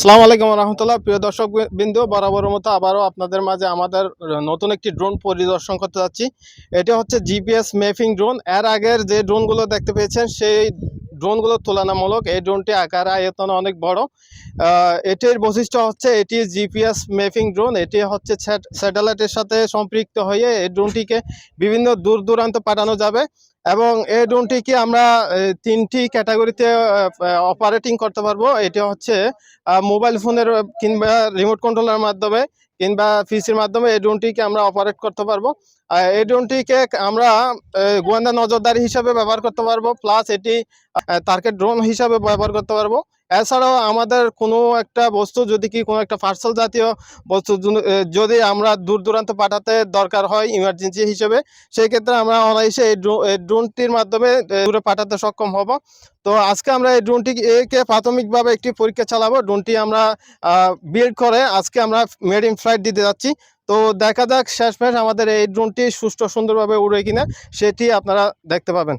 সালাম আলাইকুম রহমতুল্লাহ। প্রিয় দর্শক বিন্দু বরাবর মতো আবারও আপনাদের মাঝে আমাদের নতুন একটি ড্রোন পরিদর্শন করতে যাচ্ছি। এটা হচ্ছে জিপিএস ম্যাপিং ড্রোন এর আগের যে ড্রোনগুলো দেখতে পেয়েছেন, সেই ড্রোনগুলো তুলনামূলক এই ড্রোনটি আকার, আয়তন অনেক বড়। এটির বৈশিষ্ট্য হচ্ছে এটি জিপিএস ম্যাপিং ড্রোন এটি হচ্ছে স্যাটেলাইটের সাথে সম্পৃক্ত হয়ে এই ড্রোনটিকে বিভিন্ন দূর দূরান্ত পাঠানো যাবে। এবং এই ড্রোনটিকে আমরা তিনটি ক্যাটাগরিতে অপারেটিং করতে পারব? এটি হচ্ছে মোবাইল ফোনের কিংবা রিমোট কন্ট্রোলের মাধ্যমে, কিংবা পিসির মাধ্যমে এই ড্রোনটিকে আমরা অপারেট করতে পারব। এই ড্রোনটিকে আমরা গোয়েন্দা নজরদারি হিসাবে ব্যবহার করতে পারব প্লাস এটি টার্গেট ড্রোন হিসাবে ব্যবহার করতে পারব। এছাড়াও আমাদের কোনো একটা বস্তু, যদি কি কোনো একটা পার্সেল জাতীয় বস্তু যদি আমরা দূর দূরান্ত পাঠাতে দরকার হয় ইমার্জেন্সি হিসেবে, সেই ক্ষেত্রে আমরা অনায়াসে এই ড্রোনটির মাধ্যমে দূরে পাঠাতে সক্ষম হব। তো আজকে আমরা এই ড্রোনটি একে প্রাথমিকভাবে একটি পরীক্ষা চালাবো। ড্রোনটি আমরা বিল্ড করে আজকে আমরা মেড ইন ফ্লাইট দিতে যাচ্ছি। তো দেখা যাক শেষ শেষমেশ আমাদের এই ড্রোনটি সুষ্ঠু সুন্দরভাবে উড়ে কিনা সেটি আপনারা দেখতে পাবেন।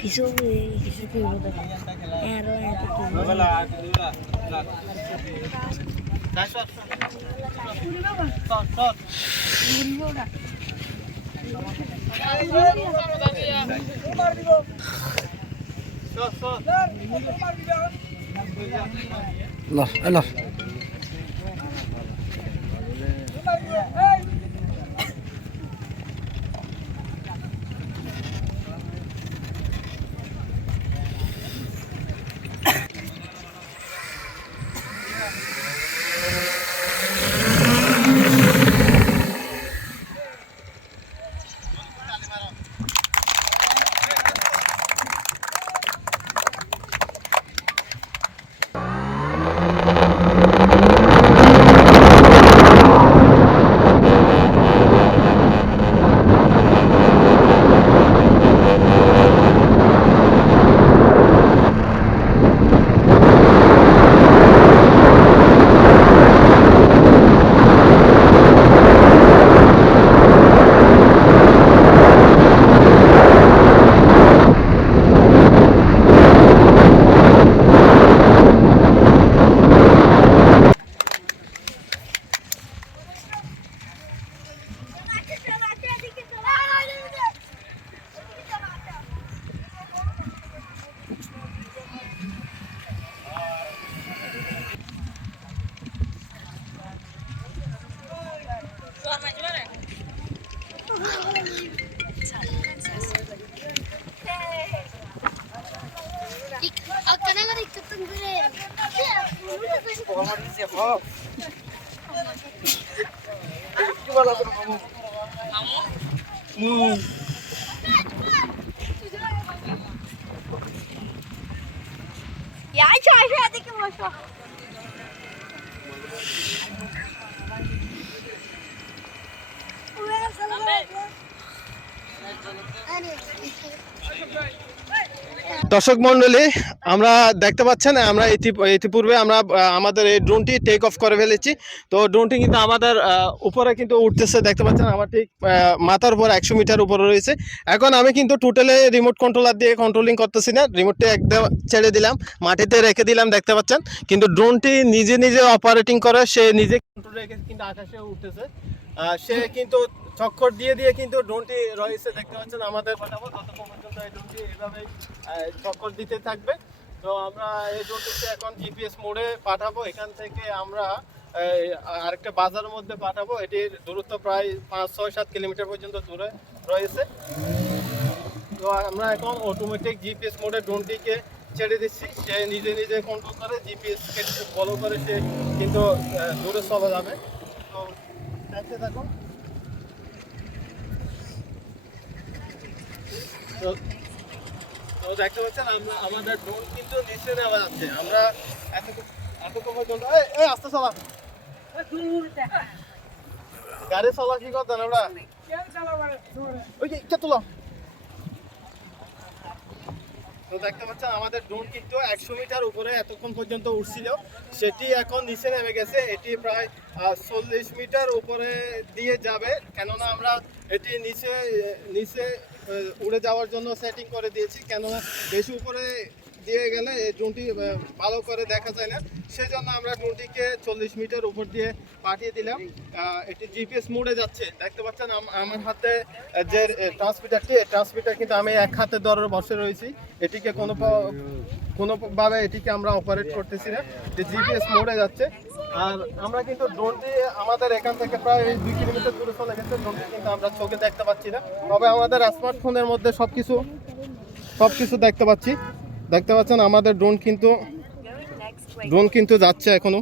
কিছু কিছু কি আরও এত কি লর এ Ya şu aşağıdaki boşa. Hani. দর্শক মন্ডলী আমরা দেখতে পাচ্ছেন, আমরা ইতি- ইতিপূর্বে আমরা আমাদের এই ড্রোনটি টেক অফ করে ফেলেছি। তো ড্রোনটি কিন্তু আমাদের উপরে কিন্তু উঠতেছে, দেখতে পাচ্ছেন, আমার ঠিক মাথার উপর একশো মিটার উপরে রয়েছে। এখন আমি কিন্তু টোটালে রিমোট কন্ট্রোলার দিয়ে কন্ট্রোলিং করতেছি না রিমোটটি একদম ছেড়ে দিলাম, মাটিতে রেখে দিলাম, দেখতে পাচ্ছেন। কিন্তু ড্রোনটি নিজে নিজে অপারেটিং করে, সে নিজে কন্ট্রোল রেখে কিন্তু আকাশে উঠতেছে। সে কিন্তু চক্কর দিয়ে দিয়ে কিন্তু ড্রোনটি রয়েছে, দেখতে পাচ্ছেন আমাদের পাঠাবো ততক্ষণ পর্যন্ত এই ড্রোনটি এইভাবে চক্কর দিতে থাকবে। তো আমরা এই ড্রোনটিকে এখন জিপিএস মোডে পাঠাবো। এখান থেকে আমরা আরেকটা বাজারের মধ্যে পাঠাবো। এটির দূরত্ব প্রায় পাঁচ, ছয়, সাত কিলোমিটার পর্যন্ত দূরে রয়েছে। তো আমরা এখন অটোমেটিক জিপিএস মোডে ড্রোনটিকে ছেড়ে দিচ্ছি। সে নিজে নিজে কন্ট্রোল করে জিপিএস ফলো করে, সে কিন্তু দূরে চলে যাবে। তো দেখতে থাকো। তো তো দেখতে পাচ্ছেন আমরা আমাদের ড্রোন কিন্তু নিচে নেওয়া যাচ্ছে আমরা এত এতক্ষণ পর্যন্ত এই এই আস্তে চলা গাড়ি চলা কি করতেন আমরা? ওই যে ইচ্ছা তুলো তো দেখতে পাচ্ছেন, আমাদের ড্রোন কিন্তু একশো মিটার উপরে এতক্ষণ পর্যন্ত উঠছিল। সেটি এখন নিচে নেমে গেছে। এটি প্রায় চল্লিশ মিটার উপরে দিয়ে যাবে। কেননা আমরা এটি নিচে নিচে উড়ে যাওয়ার জন্য সেটিং করে দিয়েছি। কেননা বেশি উপরে দিয়ে গেলে এই ড্রোনটি ভালো করে দেখা যায় না। সেই জন্য আমরা ড্রোনটিকে চল্লিশ মিটার উপর দিয়ে পাঠিয়ে দিলাম। এটি জিপিএস মোডে যাচ্ছে। দেখতে পাচ্ছেন আমার হাতে যে ট্রান্সমিটারটি এই ট্রান্সমিটার কিন্তু আমি এক হাতে ধরে বসে রয়েছি। এটিকে কোনো কোনোভাবে এটিকে আমরা অপারেট করতেছি না। যে জিপিএস মোডে যাচ্ছে। আর আমরা কিন্তু ড্রোনটি আমাদের এখান থেকে প্রায় দুই কিলোমিটার দূরে চলে গেছে। ড্রোনটি কিন্তু আমরা চোখে দেখতে পাচ্ছি না। তবে আমাদের স্মার্টফোনের মধ্যে সব কিছু সব কিছু দেখতে পাচ্ছি। দেখতে পাচ্ছেন আমাদের ড্রোন কিন্তু ড্রোন কিন্তু যাচ্ছে এখনও।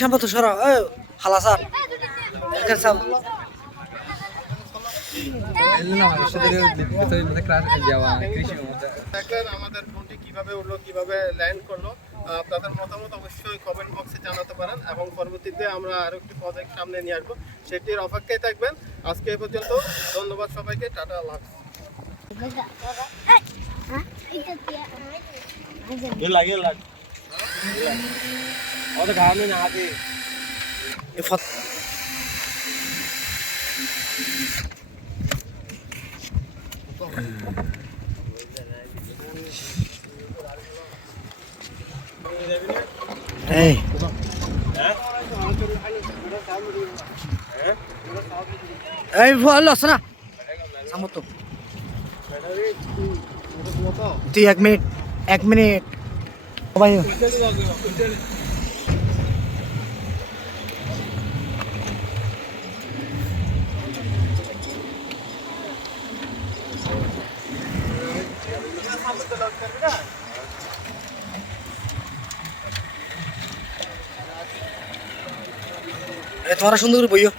সম্পদ সর হালা স্যার আমাদের ড্রোনটি কীভাবে উঠল কীভাবে ল্যান্ড করল আপনাদের মতামত অবশ্যই কমেন্ট বক্সে জানাতে পারেন এবং পরবর্তীতে আমরা আরও একটি প্রজেক্ট সামনে নিয়ে আসব। সেটির অপেক্ষায় থাকবেন। আজকে এই পর্যন্ত ধন্যবাদ সবাইকে টাটা লাভ এ ফত এই এই ভালো আছে না। সামত। তুই এক মিনিট এক মিনিট। সবাই তোমরা সুন্দর করে বইও।